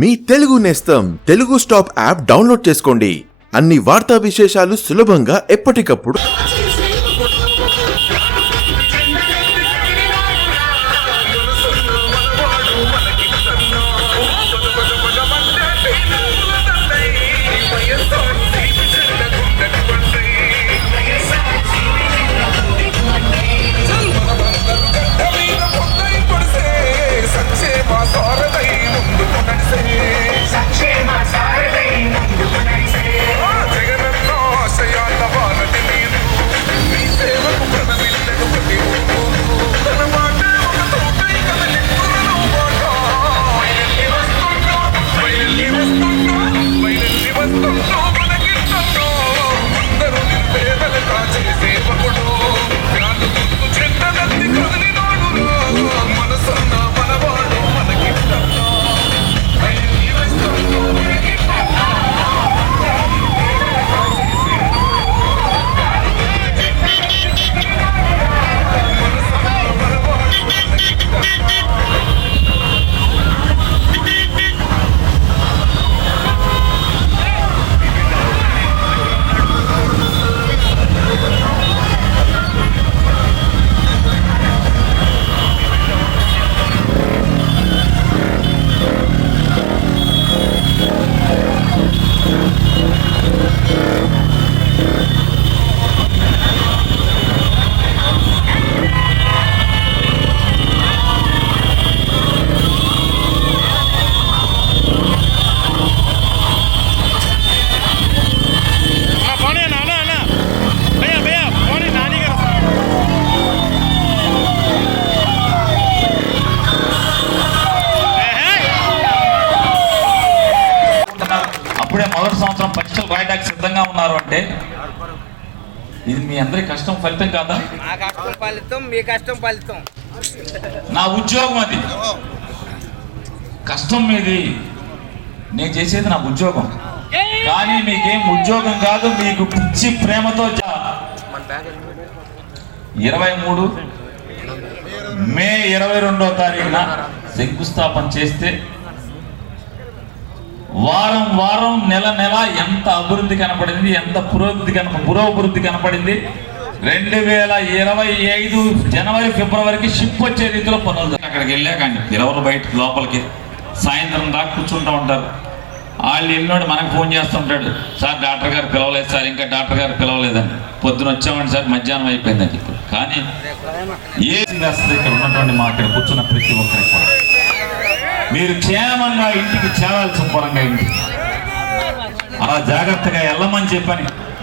మీ తెలుగు నేస్తం Telugu stop app download చేసుకోండి. అన్ని వార్తా విశేషాలు సులభంగా ఎప్పటికప్పుడు. అప్పుడే మొదటి సంవత్సరం పరీక్షలు రాయడానికి సిద్ధంగా ఉన్నారు అంటే ఇది మీ అందరి కష్టం ఫలితం కాదా? నా కష్టం ఫలితం, మీ కష్టం ఫలితం. నా ఉద్యోగం అది, కష్టం మీది, నేను చేసేది నా ఉద్యోగం. కానీ మీకేం ఉద్యోగం కాదు, మీకు పిచ్చి ప్రేమతో 23 మే 22వ తారీఖున శంకుస్థాపన చేస్తే వారం వారం నెల నెల ఎంత అభివృద్ధి కనపడింది, ఎంత పురోభివృద్ధి కనపడింది. 2025 జనవరి ఫిబ్రవరికి షిప్ వచ్చే రీతిలో పనులు. అక్కడికి వెళ్ళాకండి ఎవరు బయట లోపలికి సాయంత్రం దాకా కూర్చుంటూ ఉంటారు. వాళ్ళు ఎన్నోడు మనకు ఫోన్ చేస్తుంటాడు, సార్ డాక్టర్ గారు పిలవలేదు సార్, ఇంకా డాక్టర్ గారు పిలవలేదని. పొద్దున వచ్చామండి సార్, మధ్యాహ్నం అయిపోయిందని చెప్పి. కానీ ఏది వస్తుంది ఇక్కడ ఉన్నటువంటి మా ఇక్కడ కూర్చున్న ప్రతి ఒక్కరికి కూడా మీరు క్షేమంగా ఇంటికి చేరాలి, శుభ్రంగా ఇంటికి అలా జాగ్రత్తగా వెళ్ళమని చెప్పని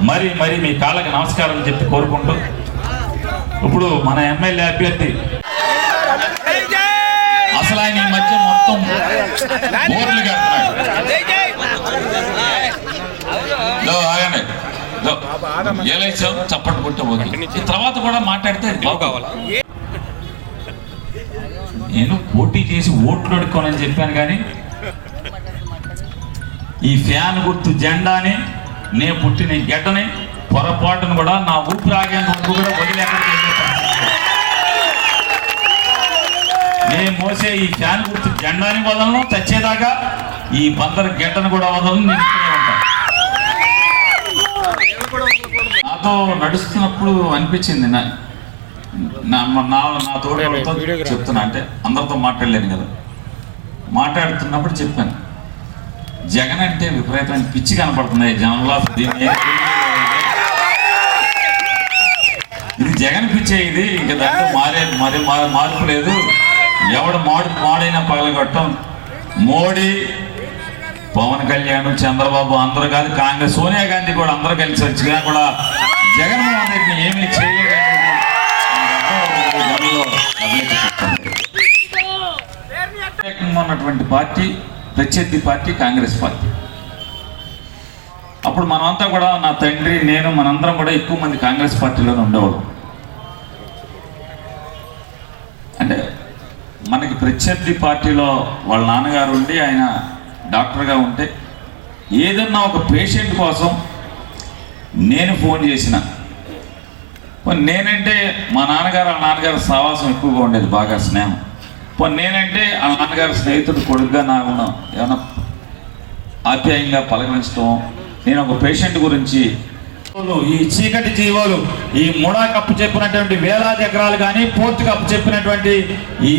మరి మీ కాళ్ళకి నమస్కారం చెప్పి కోరుకుంటూ, ఇప్పుడు మన ఎమ్మెల్యే అభ్యర్థి అసలు ఆయన ఈ మధ్య మొత్తం బోర్లు కడుతున్నాడు. ఎలైసాం చప్పట్లు కొట్టబోతుంది. ఈ తర్వాత కూడా మాట్లాడితే బాగుకోవాలి. నేను పోటీ చేసి ఓట్లు అడుక్కోనని చెప్పాను, కానీ ఈ ఫ్యాన్ గుర్తు జెండాని, నేను పుట్టిన గడ్డని పొరపాటును కూడా నా ఊపిరి ఆగేంత వరకు కూడా వదిలేకుండా నేను మోసే ఈ ఫ్యాన్ గుర్తు జెండాని వదలను, చచ్చేదాకా ఈ బందరు గడ్డను కూడా వదలను. నేను ఇక్కడే ఉంటాను. నాతో నడుస్తున్నప్పుడు అనిపించింది, నా తోడుతో చెప్తున్నా, అంటే అందరితో మాట్లాడలేను కదా, మాట్లాడుతున్నప్పుడు చెప్పాను, జగన్ అంటే విపరీతమైన పిచ్చి కనపడుతుంది జనంలో. ఇది జగన్ పిచ్చే, ఇది ఇంకా దాంట్లో మార్పు లేదు. ఎవడు మాడైనా పగలగొట్టం. మోడీ, పవన్ కళ్యాణ్, చంద్రబాబు అందరూ కాదు, కాంగ్రెస్ సోనియా గాంధీ కూడా అందరూ కలిసి వచ్చినా కూడా జగన్మోహన్ రెడ్డిని ఏమీ చేయలేదు. ఉన్నటువంటి పార్టీ ప్రత్యర్థి పార్టీ కాంగ్రెస్ పార్టీ. అప్పుడు మనమంతా కూడా, నా తండ్రి, నేను, మనందరం కూడా ఎక్కువ మంది కాంగ్రెస్ పార్టీలోనే ఉండేవాళ్ళం. అంటే మనకి ప్రత్యర్థి పార్టీలో వాళ్ళ నాన్నగారు ఉండి ఆయన డాక్టర్గా ఉంటే ఏదన్నా ఒక పేషెంట్ కోసం నేను ఫోన్ చేసిన, నేనంటే మా నాన్నగారు వాళ్ళ నాన్నగారు సావాసం ఎక్కువగా ఉండేది, బాగా స్నేహం. నేనంటే వాళ్ళ నాన్నగారు స్నేహితుడు కొడుకుగా నాకు ఏమన్నా ఆప్యాయంగా పలకరించడం. నేను ఒక పేషెంట్ గురించి ఈ చీకటి జీవాలు ఈ ముడా కప్పు చెప్పినటువంటి వేలాది ఎకరాలు కానీ పోర్టు కప్పు చెప్పినటువంటి ఈ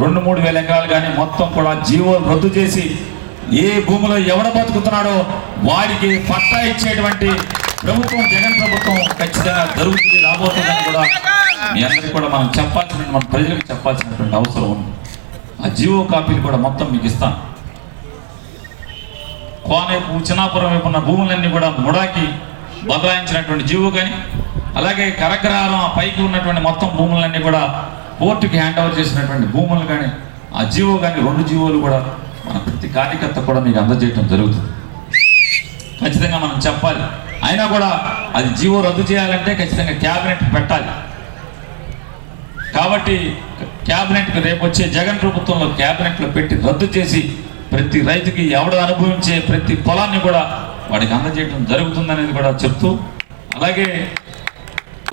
2-3 వేల ఎకరాలు కానీ మొత్తం కూడా జీవోలు రద్దు చేసి ఏ భూమిలో ఎవడ బతుకుతున్నాడో వాడికి పట్టా ఇచ్చేటువంటి ప్రభుత్వం జగన్ ప్రభుత్వం ఖచ్చితంగా జరుగుతుంది, రాబోతుందని కూడా మీ అందరికీ కూడా మనం చెప్పాల్సిన, మన ప్రజలకు చెప్పాల్సినటువంటి అవసరం ఉంది. ఆ జీవో కాపీలు కూడా మొత్తం మీకు ఇస్తాను. కోనేపు చిన్నాపురం వైపు ఉన్న భూములన్నీ కూడా ముడాకి బదలాయించినటువంటి జీవో కానీ, అలాగే కరగ్రహారం ఆ పైకి ఉన్నటువంటి మొత్తం భూములన్నీ కూడా కోర్టుకి హ్యాండ్ ఓవర్ చేసినటువంటి భూములు కానీ ఆ జీవో కానీ 2 జీవోలు కూడా మన ప్రతి కార్యకర్త కూడా మీకు అందజేయడం జరుగుతుంది. ఖచ్చితంగా మనం చెప్పాలి. అయినా కూడా అది జీవో రద్దు చేయాలంటే ఖచ్చితంగా క్యాబినెట్ పెట్టాలి. కాబట్టి క్యాబినెట్కి రేపు వచ్చే జగన్ ప్రభుత్వంలో క్యాబినెట్లో పెట్టి రద్దు చేసి ప్రతి రైతుకి ఎవడ అనుభవించే ప్రతి పొలాన్ని కూడా వాడికి అందజేయడం జరుగుతుందనేది కూడా చెప్తూ, అలాగే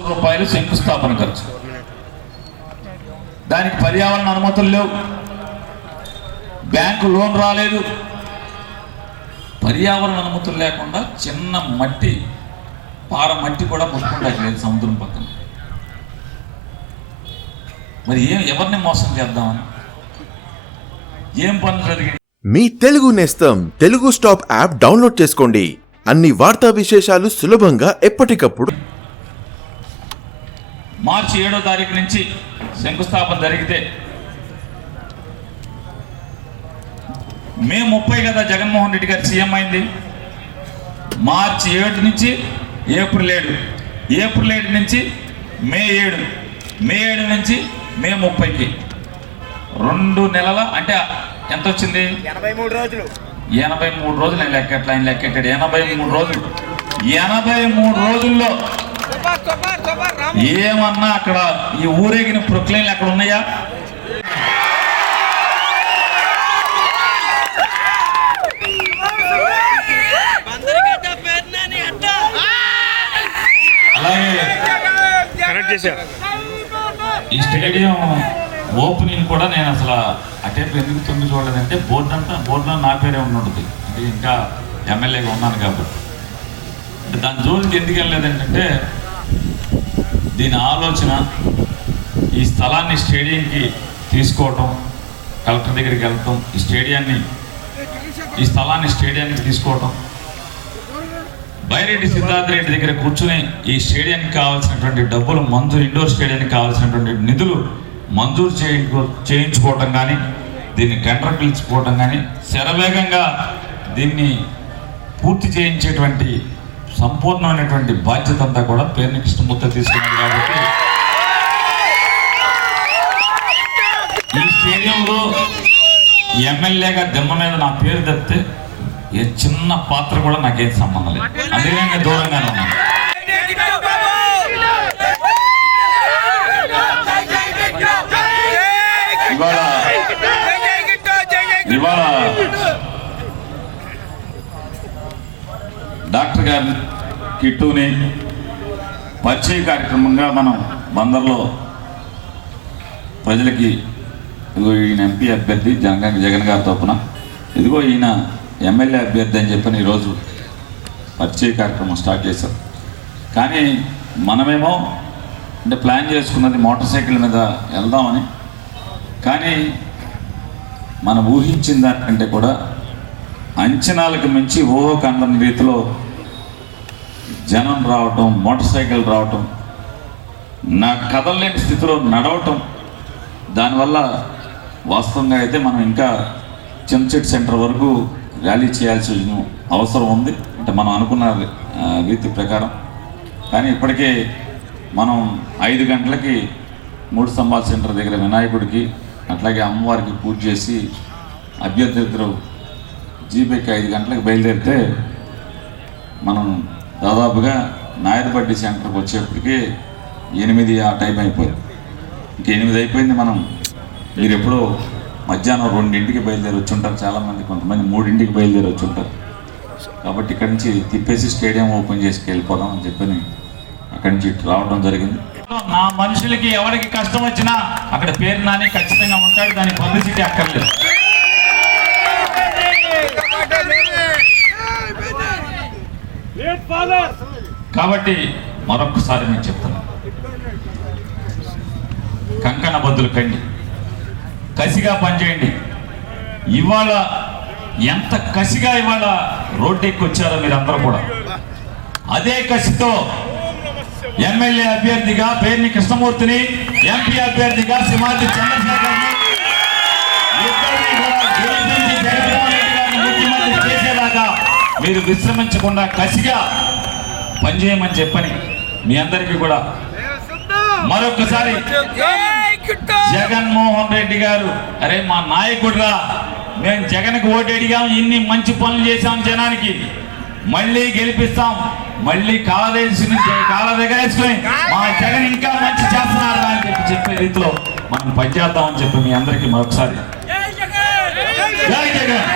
రూపాయలు శంకుస్థాపన ఖర్చు, దానికి పర్యావరణ అనుమతులు లేవు, బ్యాంకు లోన్ రాలేదు. పర్యావరణ అనుమతులు లేకుండా చిన్న మట్టి పార మట్టి కూడా ముట్టుకుంటలేదు సముద్రం పక్కన. మరి ఎవరిని మోసం చేద్దామని ఏం పనులు జరిగింది? మీ తెలుగు నేస్తం తెలుగు స్టాప్ యాప్ డౌన్లోడ్ చేసుకోండి. అన్ని వార్తా విశేషాలు సులభంగా ఎప్పటికప్పుడు. మార్చి 7వ తారీఖు నుంచి శంకుస్థాపన జరిగితే మే 30 కదా జగన్మోహన్ రెడ్డి గారు సీఎం అయింది. మార్చి 7 నుంచి ఏప్రిల్ 7, ఏప్రిల్ 7 నుంచి మే 7, మే 7 నుంచి మే 30కి 2 నెలల అంటే ఎంత వచ్చింది? 83 రోజులు. 83 రోజులు ఆయన లెక్కెట్టాడు. 83 రోజులు. 83 రోజుల్లో ఏమన్నా అక్కడ ఈ ఊరేగిన ప్రొక్లైన్లు అక్కడ ఉన్నాయా? అలాగే ఈ స్టేడియం ఓపెనింగ్ కూడా నేను అసలు అటేపు ఎందుకు తొంగి చూడలేదంటే బోర్డులో నా పేరే ఉంటుంది. అంటే ఇంకా ఎమ్మెల్యేగా ఉన్నాను కాబట్టి. అంటే దాని జోలికి ఎందుకు వెళ్ళలేదంటే దీని ఆలోచన ఈ స్థలాన్ని స్టేడియంకి తీసుకోవటం, కలెక్టర్ దగ్గరికి వెళ్ళటం, ఈ స్థలాన్ని స్టేడియానికి తీసుకోవటం, బైరెడ్డి సిద్ధార్థ రెడ్డి దగ్గర కూర్చుని ఈ స్టేడియానికి కావాల్సినటువంటి డబ్బులు ఇండోర్ స్టేడియానికి కావాల్సినటువంటి నిధులు మంజూరు చేయించుకోవటం కానీ, దీన్ని టెండర్ పిలుచుకోవటం కానీ, శరవేగంగా దీన్ని పూర్తి చేయించేటువంటి సంపూర్ణమైనటువంటి బాధ్యత అంతా కూడా పేర్ని కృష్ణమూర్తి తీసుకున్నారు. కాబట్టి ఈ స్టేడియంలో ఎమ్మెల్యేగా దెమ్మ మీద నా పేరు తప్పితే ఏ చిన్న పాత్ర కూడా నాకేం సంబంధం లేదు. అందుకే నేను దూరంగానే ఉన్నాను. ఇవాళ డాక్టర్ గారి కిట్టుని పరిచయ కార్యక్రమంగా మనం బందర్లో ప్రజలకి, ఇదిగో ఈయన ఎంపీ అభ్యర్థి జగన్ గారి తరపున, ఇదిగో ఈయన ఎమ్మెల్యే అభ్యర్థి అని చెప్పని ఈరోజు పరిచయ కార్యక్రమం స్టార్ట్ చేశారు. కానీ మనమేమో అంటే ప్లాన్ చేసుకున్నది మోటార్ సైకిల్ మీద వెళ్దామని. కానీ మనం ఊహించిన దానికంటే కూడా అంచనాలకు మించి ఊహకందని రీతిలో జనం రావటం, మోటార్ సైకిల్ రావటం, నా కదలలేని స్థితిలో నడవటం, దానివల్ల వాస్తవంగా అయితే మనం ఇంకా చెంచెట్ సెంటర్ వరకు ర్యాలీ చేయాల్సిన అవసరం ఉంది. అంటే మనం అనుకున్న రీతి ప్రకారం. కానీ ఇప్పటికే మనం 5 గంటలకి 3 స్తంభాల సెంటర్ దగ్గర వినాయకుడికి అట్లాగే అమ్మవారికి పూజ చేసి అభ్యర్థులు జీబీకి 5 గంటలకు బయలుదేరితే మనం దాదాపుగా నాయర్బడ్డి సెంటర్కి వచ్చేప్పటికి 8 ఆ టైం అయిపోయింది. ఇంక 8 అయిపోయింది. మీరు ఎప్పుడో మధ్యాహ్నం 2ంటికి బయలుదేరి వచ్చి ఉంటారు చాలామంది, కొంతమంది 3ంటికి బయలుదేరి వచ్చి ఉంటారు. కాబట్టి ఇక్కడి నుంచి తిప్పేసి స్టేడియం ఓపెన్ చేసి వెళ్ళిపోదాం అని చెప్పని అక్కడి నుంచి రావడం జరిగింది. నా మనుషులకి ఎవరికి కష్టం వచ్చినా అక్కడ పేరు నాని ఖచ్చితంగా ఉంటాడు. దాని పబ్లిసిటీ అక్కర్లేదు. కాబట్టి మరొకసారి నేను చెప్తున్నాను, కంకణ బద్దులు కండి, కసిగా పనిచేయండి. ఇవాళ ఎంత కసిగా ఇవాళ రోడ్డెక్కి వచ్చారో మీరందరూ కూడా అదే కసితో ఎమ్మెల్యే అభ్యర్థిగా పేర్ని కృష్ణమూర్తిని, ఎంపీ అభ్యర్థిగా సింహాద్రి చంద్రశేఖర్ని ఇద్దరిని కూడా గెలిపించి జగన్మోహన్ రెడ్డి గారిని ముఖ్యమంత్రి చేసేలాగా మీరు విశ్రమించకుండా కసిగా పనిచేయమని చెప్పని మీ అందరికీ కూడా మరొకసారి జగన్మోహన్ రెడ్డి గారు, అరే మా నాయకుడురా, మేము జగన్కి ఓటు అడిగాం, ఇన్ని మంచి పనులు చేశాం జనానికి, మళ్ళీ గెలిపిస్తాం, మళ్ళీ కాళ్ళ దగ్గరేసుకొని మా జగన్ ఇంకా మంచి చేస్తున్నారా అని చెప్పే రీతిలో మనం పనిచేద్దామని చెప్పి మీ అందరికీ మరొకసారి జై జగన్.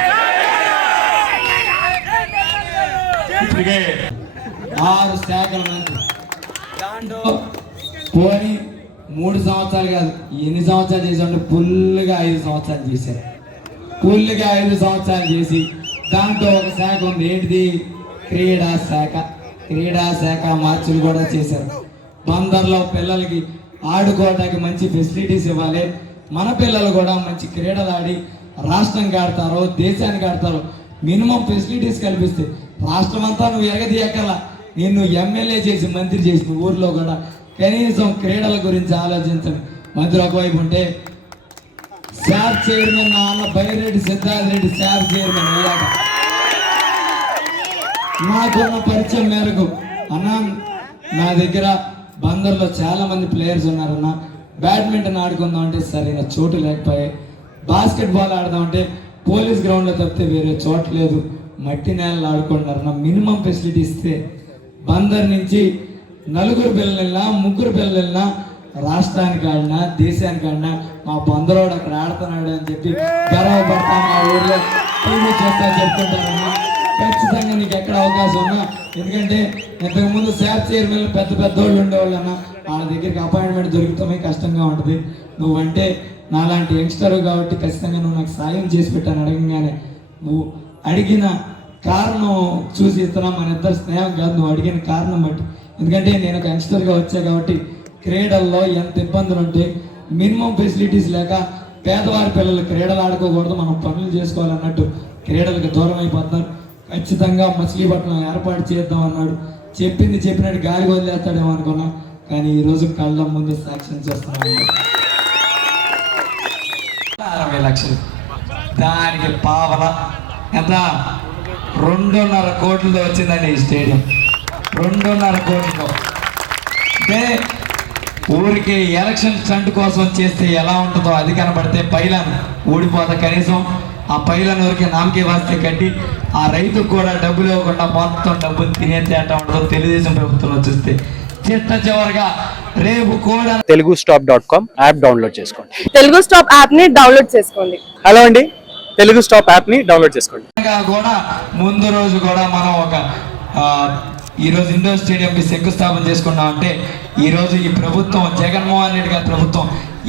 ఇప్పటికే 6 శాఖల మంత్రి పోని 3 సంవత్సరాలు కాదు, ఎన్ని సంవత్సరాలు చేశాడు? ఫుల్గా 5 సంవత్సరాలు చేశారు. ఫుల్గా 5 సంవత్సరాలు చేసి దాంట్లో ఒక శాఖ ఉంది, ఏంటిది? క్రీడా శాఖ. క్రీడా శాఖ మార్పులు కూడా చేశారు. బందర్లో పిల్లలకి ఆడుకోవడానికి మంచి ఫెసిలిటీస్ ఇవ్వాలి. మన పిల్లలు కూడా మంచి క్రీడలు ఆడి రాష్ట్రానికి ఆడతారో దేశానికి ఆడతారో మినిమం ఫెసిలిటీస్ కల్పిస్తే రాష్ట్రం అంతా నువ్వు ఎరగదీయక్కర్లా, నిన్ను ఎమ్మెల్యే చేసి మంత్రి చేసిన ఊర్లో కూడా కనీసం క్రీడల గురించి ఆలోచించండి. మంత్రి ఒకవైపు ఉంటే శాప్ చైర్మన్ నాన్న బైరెడ్డి సిద్ధార్థ రెడ్డి శాప్ చైర్మన్ అయ్యాక నాకున్న పరిచయం మేరకు అన్న నా దగ్గర బందర్లో చాలా మంది ప్లేయర్స్ ఉన్నారన్న, బ్యాడ్మింటన్ ఆడుకుందాం అంటే సరైన చోటు లేకపోయాయి, బాస్కెట్బాల్ ఆడదాం అంటే పోలీస్ గ్రౌండ్లో తప్పితే వేరే చోటు లేదు, మట్టి నేలలో ఆడుకుంటున్నారన్న. మినిమం ఫెసిలిటీ ఇస్తే బందర్ నుంచి 4 పిల్లలైనా 3 పిల్లలైనా రాష్ట్రానికి ఆడినా దేశానికి ఆడినా మా బందరోడు అక్కడ ఆడుతున్నాడు అని చెప్పి గర్వపడతా మా ఊర్లో టీవీ చేస్తా చెప్తుంటారన్నా. ఖచ్చితంగా నీకు ఎక్కడ అవకాశం ఉన్నా, ఎందుకంటే ఇంతకుముందు శాప్ చైర్మన్ పెద్ద పెద్దోళ్ళు ఉండేవాళ్ళన్నా, వాళ్ళ దగ్గరికి అపాయింట్మెంట్ దొరుకుతామే కష్టంగా ఉంటుంది. నువ్వంటే నాలాంటి యంగ్స్టర్ కాబట్టి ఖచ్చితంగా నువ్వు నాకు సాయం చేసి పెట్టాను. అడగంగానే నువ్వు అడిగిన కారణం చూసి ఇస్తున్నా, మన ఇద్దరు స్నేహం కాదు, నువ్వు అడిగిన కారణం బట్టి. ఎందుకంటే నేను ఒక యంగ్స్టర్గా వచ్చా కాబట్టి క్రీడల్లో ఎంత ఇబ్బందులు ఉంటే మినిమం ఫెసిలిటీస్ లేక పేదవారి పిల్లలు క్రీడలు ఆడుకోకూడదు, మనం పనులు చేసుకోవాలన్నట్టు క్రీడలకు దూరం అయిపోతున్నారు. ఖచ్చితంగా మచిలీపట్నం ఏర్పాటు చేద్దాం అన్నాడు, చెప్పింది చెప్పినట్టు గాలి వదిలేస్తాడేమో అనుకున్నా, కానీ ఈరోజు కళ్ళ ముందు సాక్ష్యం చేస్తున్నాను. 60 లక్షలు దానికి పావల ఎంత 2.5 కోట్లతో వచ్చిందండి ఈ స్టేడియం. 2.5 కోట్లతో అంటే ఊరికి ఎలక్షన్ స్టంట్ కోసం చేస్తే ఎలా ఉంటుందో అది కనబడితే పైలను ఊడిపోతా, కనీసం ఆ పైలను ఊరికి నామకే వాస్తే కట్టి ఆ రైతుకు కూడా డబ్బులు ఇవ్వకుండా మొత్తం డబ్బులు తినేస్తే అట్లా ఉంటుందో తెలుగుదేశం ప్రభుత్వంలో చూస్తే. చిట్ట చివరిగా రేపు కూడా telugustop.com యాప్ డౌన్లోడ్ చేసుకోండి. తెలుగు స్టాప్ యాప్ ని డౌన్లోడ్ చేసుకోండి. హలో అండి, తెలుగు స్టాప్ యాప్ ని డౌన్లోడ్ చేసుకోండి. కూడా ముందు రోజు కూడా మనం ఒక ఈరోజు ఇండోర్ స్టేడియంకి శంకుస్థాపన చేసుకున్నాం. అంటే ఈరోజు ఈ ప్రభుత్వం జగన్మోహన్ రెడ్డి గారి ప్రభుత్వం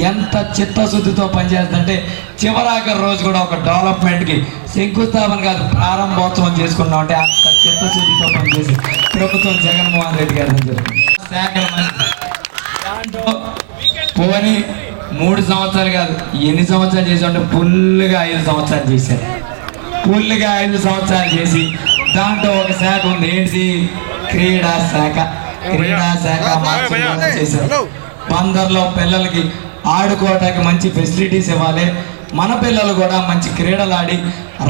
ఎంత చిత్తశుద్ధితో పనిచేస్తుందంటే చివరాఖరి రోజు కూడా ఒక డెవలప్మెంట్కి శంకుస్థాపన కాదు ప్రారంభోత్సవం చేసుకున్నాం. అంటే అంత చిత్తశుద్ధితో పనిచేసి ప్రభుత్వం జగన్మోహన్ రెడ్డి గారి శాఖల దాంట్లో పోని 3 సంవత్సరాలు కాదు, ఎన్ని సంవత్సరాలు చేసామంటే ఫుల్గా 5 సంవత్సరాలు చేశారు. ఫుల్గా 5 సంవత్సరాలు చేసి దాంట్లో ఒక శాఖ ఉంది, ఏంటి? క్రీడా శాఖ. క్రీడా శాఖ మార్పు చేశారు. బందర్లో పిల్లలకి ఆడుకోవడానికి మంచి ఫెసిలిటీస్ ఇవ్వాలి. మన పిల్లలు కూడా మంచి క్రీడలు ఆడి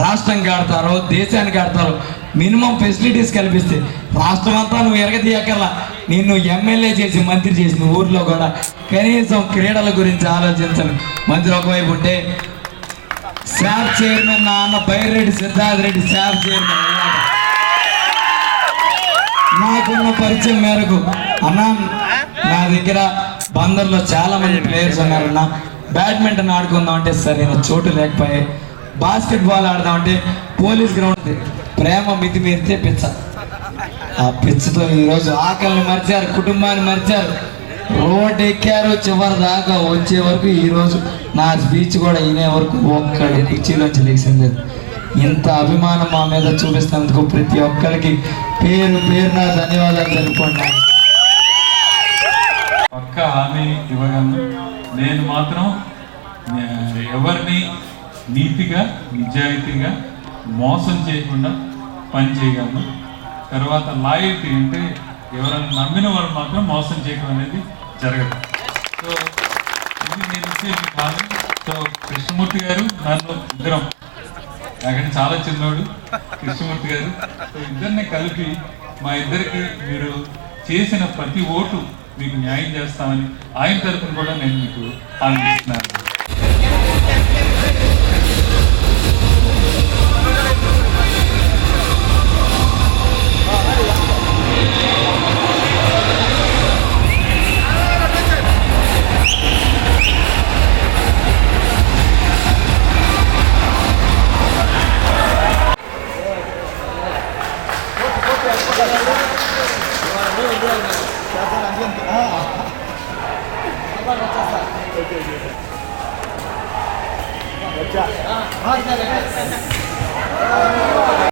రాష్ట్రానికి ఆడతారో దేశానికి ఆడతారో మినిమం ఫెసిలిటీస్ కల్పిస్తే రాష్ట్రం అంతా నువ్వు ఎరగదీయక్కర్లా, నిన్ను ఎమ్మెల్యే చేసి మంత్రి చేసిన ఊర్లో కూడా కనీసం క్రీడల గురించి ఆలోచించను. మంత్రి ఒకవైపు ఉంటే శాప్ చైర్మన్ నాన్న బైరెడ్డి సిద్ధార్థ రెడ్డి శాప్ చైర్మన్ అయ్యాక నాకున్న పరిచయం మేరకు అన్న నా దగ్గర బందర్లో చాలా మంది ప్లేయర్స్ ఉన్నారన్న, బ్యాడ్మింటన్ ఆడుకుందాం అంటే సరైన చోటు లేకపోయాయి, బాస్కెట్బాల్ ఆడదాం అంటే పోలీస్ గ్రౌండ్. ప్రేమ మితి మీరితే పిచ్చ, ఆ పిచ్చతో ఈరోజు ఆకలిని మర్చారు, కుటుంబాన్ని మర్చారు, రోడ్ ఎక్కారు. చివరి దాకా వచ్చే వరకు ఈరోజు నా స్పీచ్ కూడా వినే వరకు ఒక్కడు కుర్చీలోంచి లేచింది. ఇంత అభిమానం మా మీద చూపిస్తున్నందుకు ప్రతి ఒక్కరికి పేరు పేరున ధన్యవాదాలు తెలుపుకుంటున్నాను. పక్క హామీ ఇవ్వగలను. నేను మాత్రం ఎవరిని నీతిగా నిజాయితీగా మోసం చేయకుండా పని చేయగలను. తర్వాత లాయల్టీ అంటే ఎవరైనా నమ్మిన వాళ్ళు మాత్రం మోసం చేయడం అనేది జరగదు. సో ఇది నేను ఇచ్చే కాలం. సో కృష్ణమూర్తి గారు నన్ను ఇద్దరం, నాకంటే చాలా చిన్నోడు కృష్ణమూర్తి గారు, సో ఇద్దరిని కలిపి మా ఇద్దరికి మీరు చేసిన ప్రతి ఓటు మీకు న్యాయం చేస్తామని ఆయన తరఫున కూడా నేను మీకు హామీ ఇస్తున్నాను.